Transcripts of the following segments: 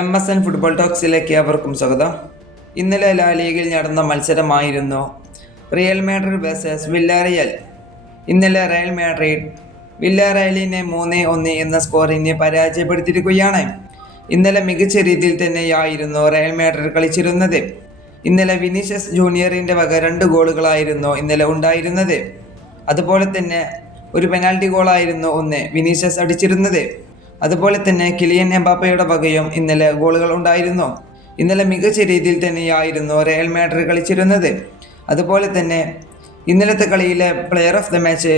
MSN football ടോക്സിലേക്ക് അവർക്കും സ്വാഗതം. ഇന്നലെ ലാ ലീഗിൽ നടന്ന മത്സരമായിരുന്നു റിയൽ മാഡ്രിഡ് വേഴ്സസ് വില്ലാറിയൽ. ഇന്നലെ റയൽ മാഡ്രിഡ് വില്ലാറിയലിനെ 3-1 എന്ന സ്കോറിന് പരാജയപ്പെടുത്തിയിരിക്കുകയാണ്. ഇന്നലെ മികച്ച രീതിയിൽ തന്നെയായിരുന്നു റയൽ മാഡ്രിഡ് കളിച്ചിരുന്നത്. ഇന്നലെ വിനീഷ്യസ് ജൂനിയറിൻ്റെ വക 2 ഗോളുകളായിരുന്നു ഇന്നലെ ഉണ്ടായിരുന്നത്. അതുപോലെ തന്നെ ഒരു പെനാൽറ്റി ഗോളായിരുന്നു വിനീഷ്യസ് അടിച്ചിരുന്നത്. അതുപോലെ തന്നെ കിലിയൻ എംബാപ്പയുടെ വകയും ഇന്നലെ ഗോളുകൾ ഉണ്ടായിരുന്നു. ഇന്നലെ മികച്ച രീതിയിൽ തന്നെയായിരുന്നു റയൽ മാഡ്രിഡ് കളിച്ചിരുന്നത്. അതുപോലെ തന്നെ ഇന്നലത്തെ കളിയിലെ player of the match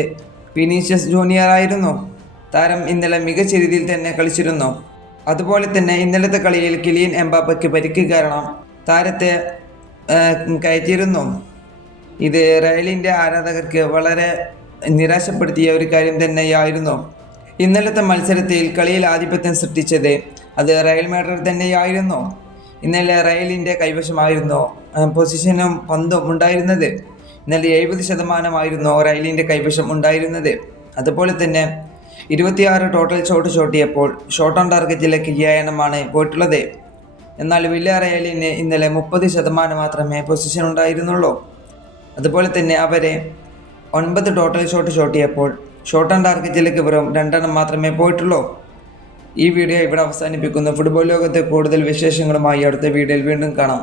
Vinicius junior ആയിരുന്നു. താരം ഇന്നലെ മികച്ച രീതിയിൽ തന്നെ കളിച്ചിരുന്നു. അതുപോലെ തന്നെ ഇന്നലത്തെ കളിയിൽ കിലിയൻ എംബാപ്പയ്ക്ക് പരിക്ക് കാരണം താരത്തെ കയറ്റിയിരുന്നു. ഇത് റയലിൻ്റെ ആരാധകർക്ക് വളരെ നിരാശപ്പെടുത്തിയ ഒരു കാര്യം തന്നെയായിരുന്നു. ഇന്നലത്തെ മത്സരത്തിൽ കളിയിൽ ആധിപത്യം സൃഷ്ടിച്ചത് അത് റയൽ മാഡ്രിഡ് തന്നെയായിരുന്നു. ഇന്നലെ റയലിൻ്റെ കൈവശമായിരുന്നു പൊസിഷനും പന്തും ഉണ്ടായിരുന്നത്. ഇന്നലെ 70% റയലിൻ്റെ കൈവശം ഉണ്ടായിരുന്നത്. അതുപോലെ തന്നെ 26 ടോട്ടൽ ഷോട്ട് ഷോട്ട് ഓൺ ടാർഗറ്റിലേക്ക് 7 പോയിട്ടുള്ളത്. എന്നാൽ വില്ലാറിയലിന് ഇന്നലെ 30% മാത്രമേ പൊസിഷൻ ഉണ്ടായിരുന്നുള്ളൂ. അതുപോലെ തന്നെ അവരെ 9 ടോട്ടൽ ഷോട്ട് ഓൺ ടാർഗറ്റിലേക്ക് വെറും 2 മാത്രമേ പോയിട്ടുള്ളൂ. ഈ വീഡിയോ ഇവിടെ അവസാനിപ്പിക്കുന്നു. ഫുട്ബോൾ ലോകത്തെ കൂടുതൽ വിശേഷങ്ങളുമായി അടുത്ത വീഡിയോയിൽ വീണ്ടും കാണാം.